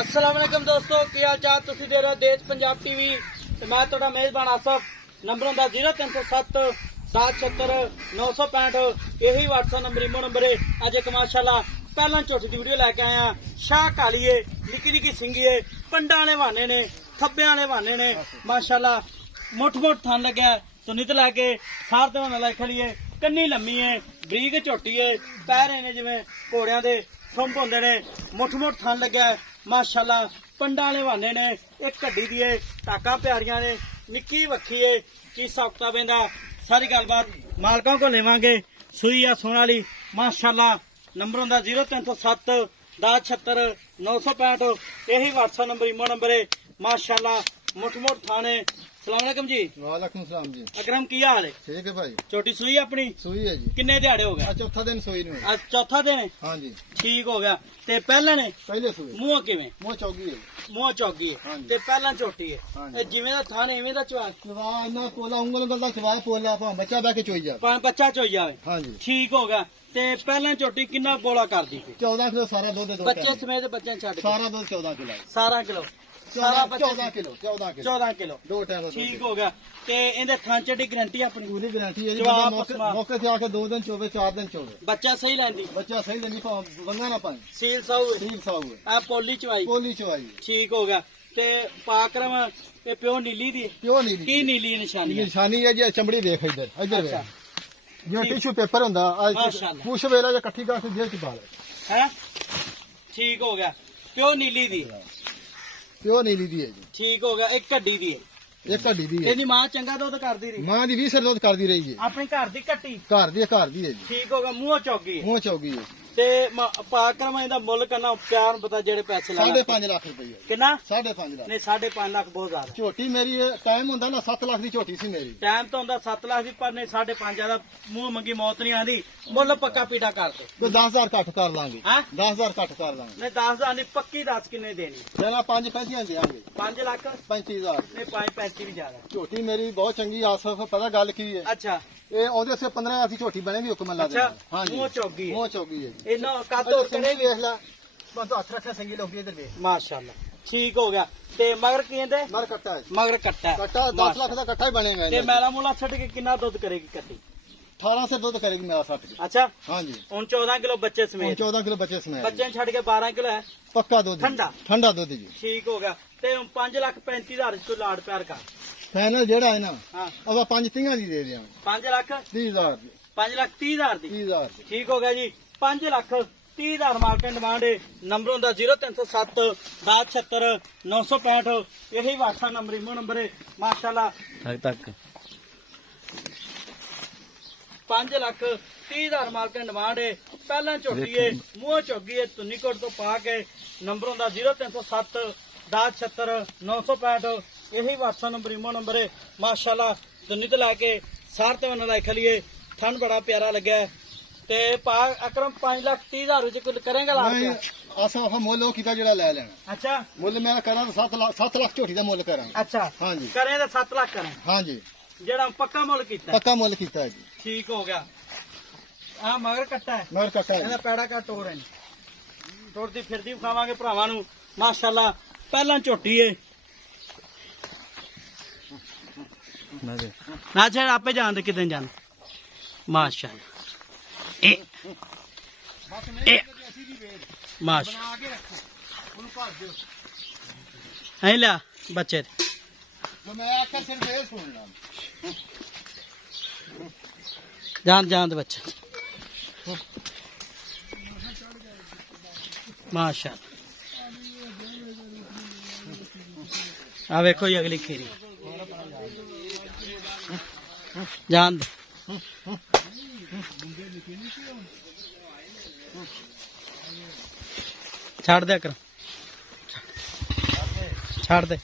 अस्सलाम वालेकुम दोस्तों, की हाल चाल? तुसीं देख रहे हो देश पंजाब टीवी ते मैं तुहाडा मेजबान आसफ। नंबर हुंदा 0307 776 965। यही व्हाट्सएप नंबर इमो नंबर है। अज एक माशाल्लाह पहला झोटी की वीडियो लैके आए हैं। शाह काली है, निक्की निक्की सिंगी है, पंडा वाले बहाने ने, थब्बे वाले बहाने ने, माशाल्लाह मुठ मुठ थन लग्या तो नित लैके सार ते होने लाई खड़ी है। कन्नी लम्मी है, बरीक झोटी है, पैर ने जिवें घोड़ियां दे सुंभ होंदे ने, मुठ मुठ थन लग्या है माशाल्लाह। पंडा वाले बहाने ने, एक कड्डी दी है, टाका प्यारियां ने, निक्की वक्खी है, चीसा उक्ता बेंदा सारी गलबात मालकों को लेवांगे। सुई आ सोने वाली माशाल्लाह। नंबर हुंदा 0307 1076 965। यही व्हाट्सएप नंबर इमो नंबर है माशाल्लाह। मुठ मुठ थाने। सलाम अलैकुम जी। वालेकुम सलाम जी। अकरम की हाल है? ठीक है भाई। छोटी सुई अपनी सुई है जी। किन्ने दिहाड़े हो गए? चौथा दिन सुई नु। आज चौथा दिन है। हाँ जी ठीक हो गया। ते पहले ने पहले सुई मूंह किवें? मुंह चौगी है। मूंह चौगी है हाँ जी। ते पहला झोटी है। हाँ जी। ते जिवें दा थान इवें दा चवा चवा ना पोला उंगल उंगल दा चवा पोला पा बच्चा बह के चोई जा। बच्चा चोई जावे। हाँ जी। ठीक हो गया। ते पहला झोटी किन्ना बोला कर दी थी? 14 किलो सारा दूध दो बच्चे समेत बच्चे छड़ के सारा दूध 14 किलो सारा किलो सारा बच्चा 14 किलो 14 किलो दो टाइम दूध। ठीक हो गया। ते इंदे थान चढ़ी गारंटी अपनी पूरी गारंटी है जी। जवाब मौके पसमा। मौके से आके 2 दिन चोवे 4 दिन चोवे बच्चा सही लेंदी बच्चा सही नहीं पा वंगा ना पाए सील साऊ है। 300 हुए आ पोली चवाई पोली चवाई ठीक हो गया। ते पाकरम ये प्यो नीली दी क्यों नहीं की नीली निशानी है? निशानी है जी। चमड़ी देख इधर इधर अच्छा। जो टिश्यू पेपर हुंदा आज माशाल्लाह। कुछ वेला जे इकट्ठी करके जेल च पा ले है ठीक हो गया। प्यो नीली दी प्योर नीली दी है जी। ठीक हो गया। एक कड्डी दी है। एक घड़ी दी है ਇਹਦੀ ਮਾਂ ਚੰਗਾ ਦੁੱਧ ਕਰਦੀ ਰਹੀ मां दी 20 से दूध करदी रही है। ਆਪਣੇ ਘਰ ਦੀ ਕੱਟੀ घर दी है जी। ਠੀਕ ਹੋ ਗਿਆ। ਮੂੰਹ ਚੌਗੀ ਹੈ मुंह चौगी है ਤੇ ਪਾਕਰਮ ਇਹਦਾ ਮੁੱਲ ਕਰਨਾ ਪਿਆਰ ਪਤਾ ਜਿਹੜੇ ਪੈਸੇ ਲਾ 5.5 लाख रुपया ਕਿੰਨਾ 5.5 लाख। ਨਹੀਂ 5.5 ਲੱਖ ਬਹੁਤ ਜ਼ਿਆਦਾ। झोटी मेरी टाइम हुंदा ना 7 लाख दी झोटी सी मेरी। ਟਾਈਮ ਤਾਂ ਹੁੰਦਾ 7 ਲੱਖ ਦੀ ਪਰ ਨਹੀਂ 5.5 ਦਾ ਮੂੰਹ ਮੰਗੀ ਮੌਤ ਨਹੀਂ ਆਂਦੀ। ਮੁੱਲ ਪੱਕਾ ਪੀੜਾ ਕਰਦੇ तो 10,000 घट कर लांगे। हैं 10,000 घट कर लांगे। ਨਹੀਂ 10,000 ਨਹੀਂ ਪੱਕੀ ਦੱਸ ਕਿੰਨੇ ਦੇਣੀ? देना 5 पैसे देंगे 5 ਲੱਖ 35,000। ਨਹੀਂ 5.35 ਵੀ ਜ਼ਿਆਦਾ। झोटी मेरी बहुत चंगी आसफ पता गल की है ਅੱਛਾ ये ओदे से 15 दी झोटी बनेगी हुक्म ला अच्छा, देना। हां जी मुंह चौगी है। मुंह चौगी है जी। ਇਹਨਾਂ ਕਾਦੋ संगी ਕਰੇਗੀ देख ला बस हाथ रखा संगी लोग इधर देख ਮਾਸ਼ਾਅੱਲਾ। ਠੀਕ ਹੋ ਗਿਆ। ਤੇ ਮਗਰ ਕੀ ਕਹਿੰਦੇ? मर कट्टा है ਮਗਰ ਕੱਟਾ कट्टा 10 लाख का कट्टा ही बनेगा ਤੇ इनका। ਮੈਲਾ ਮੂਲਾ ਛੱਡ ਕੇ ਕਿੰਨਾ ਦੁੱਧ ਕਰੇਗੀ ਕੱਟੀ? 18 से दूध करेगी मेरा 60। ਅੱਛਾ हाँ जी ਹੁਣ 14 ਕਿਲੋ ਬੱਚੇ ਹੁਣ ਸਮੇਤ 14 किलो बचे इसमें ਬੱਚੇ ਨੂੰ ਛੱਡ ਕੇ 12 ਕਿਲੋ ਹੈ। पक्का दूध ठंडा। ठंडा दूध जी। ਠੀਕ ਹੋ ਗਿਆ। ਤੇ 5,35,000 ਚ ਕੋਈ ਲਾੜ ਪਿਆਰ ਕਰ। फाइनल जेड़ा है ना ਹਾਂ अब 5 तिंगा दी दे दिया 5 ਲੱਖ 30,000 5,30,000 ਦੀ 30,000 ਠੀਕ ਹੋ ਗਿਆ ਜੀ। 5,30,000 ਮਾਰਕੀਟ ਡਿਮਾਂਡ ਹੈ। ਨੰਬਰ ਹੁੰਦਾ 0307 1076 965। यही व्हाट्सएप नंबर इमो नंबर है माशाल्लाह तक 5,30,000 मार्केट डिमांड है। पहला झोटी है, मूंह चौगी है, तुन्नीकोट तो पा के। नंबर ਹੁੰਦਾ 0307 1076 965। यही व्हाट्सएप नंबर इमो नंबर है माशाल्लाह। तुन्नी तो लैके सार ते वन लाई खली है। ठंड बड़ा प्यारा लगे ते पा अकरम 5,30,000 ਵਿੱਚ ਕੁਝ ਕਰੇਗਾ ਲਾ नहीं आसा आफा मुल वो कीता जेड़ा ले लेना अच्छा मुल मैं करा तो 7 लाख झोटी दा मुल करा। अच्छा हाँ जी करें तो 7 ਲੱਖ करें हाँ जी ਜਿਹੜਾ ਪੱਕਾ ਮੁੱਲ ਕੀਤਾ पक्का मुल कीता है जी। ठीक हो गया। ਆ ਮਗਰ ਕੱਟਾ ਹੈ मगर कट्टा है ਇਹਦਾ ਪੈੜਾ ਕਾ ਤੋੜ ਹੈ ਤੋੜਦੀ ਫਿਰਦੀ ਖਾਵਾਂਗੇ ਭਰਾਵਾਂ ਨੂੰ ਮਾਸ਼ਾਅੱਲਾ। ਪਹਿਲਾਂ ਝੋਟੀ ਏ ਨਾ ਛੇੜ ਆਪੇ ਜਾਣਦੇ ਕਿਦਾਂ ਜਾਣ ਮਾਸ਼ਾਅੱਲਾ। ਇਹ ਮਾਸ਼ਾ आगे रखो उन पास दो ਐ ਲਿਆ ਬੱਚੇ ਦੇ। तो मैं आकर सिर्फ ये सुनना ਜਾਣ ਦੇ ਬੱਚੇ ਮਾਸ਼ਾਅੱਲਾ। ਆ ਵੇਖੋ ਜੀ ਅਗਲੀ ਖੀਰੀ ਜਾਣ ਦੇ। ਛੱਡ ਦੇ ਕਰ ਛੱਡ ਦੇ।